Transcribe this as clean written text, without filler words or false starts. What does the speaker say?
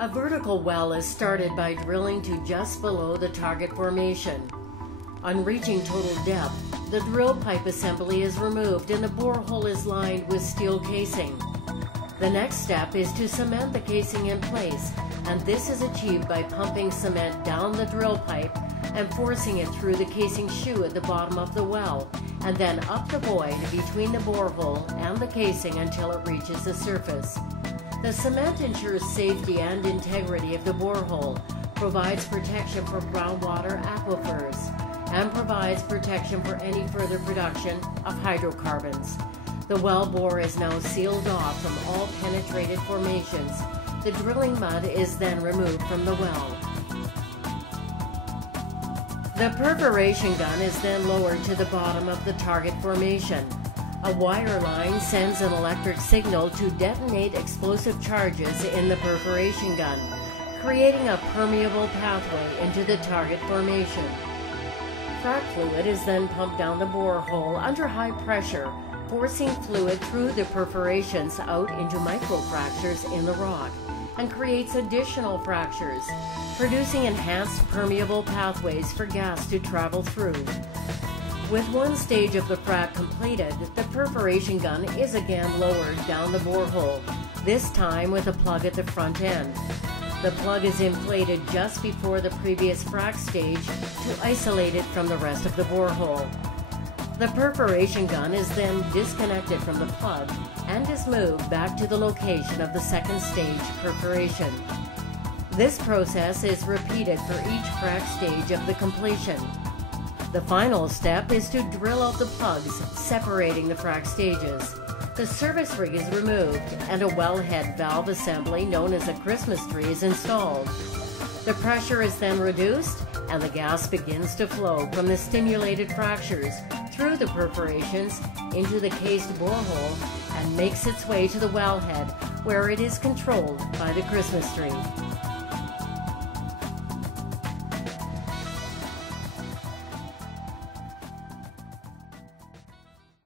A vertical well is started by drilling to just below the target formation. On reaching total depth, the drill pipe assembly is removed and the borehole is lined with steel casing. The next step is to cement the casing in place, and this is achieved by pumping cement down the drill pipe and forcing it through the casing shoe at the bottom of the well, and then up the void between the borehole and the casing until it reaches the surface. The cement ensures safety and integrity of the borehole, provides protection for groundwater aquifers, and provides protection for any further production of hydrocarbons. The well bore is now sealed off from all penetrated formations. The drilling mud is then removed from the well. The perforation gun is then lowered to the bottom of the target formation. A wire line sends an electric signal to detonate explosive charges in the perforation gun, creating a permeable pathway into the target formation. Frac fluid is then pumped down the borehole under high pressure, forcing fluid through the perforations out into microfractures in the rock, and creates additional fractures, producing enhanced permeable pathways for gas to travel through. With one stage of the frac completed, the perforation gun is again lowered down the borehole, this time with a plug at the front end. The plug is inflated just before the previous frac stage to isolate it from the rest of the borehole. The perforation gun is then disconnected from the plug and is moved back to the location of the second stage perforation. This process is repeated for each frac stage of the completion. The final step is to drill out the plugs, separating the frac stages. The service rig is removed and a wellhead valve assembly known as a Christmas tree is installed. The pressure is then reduced and the gas begins to flow from the stimulated fractures through the perforations into the cased borehole and makes its way to the wellhead where it is controlled by the Christmas tree.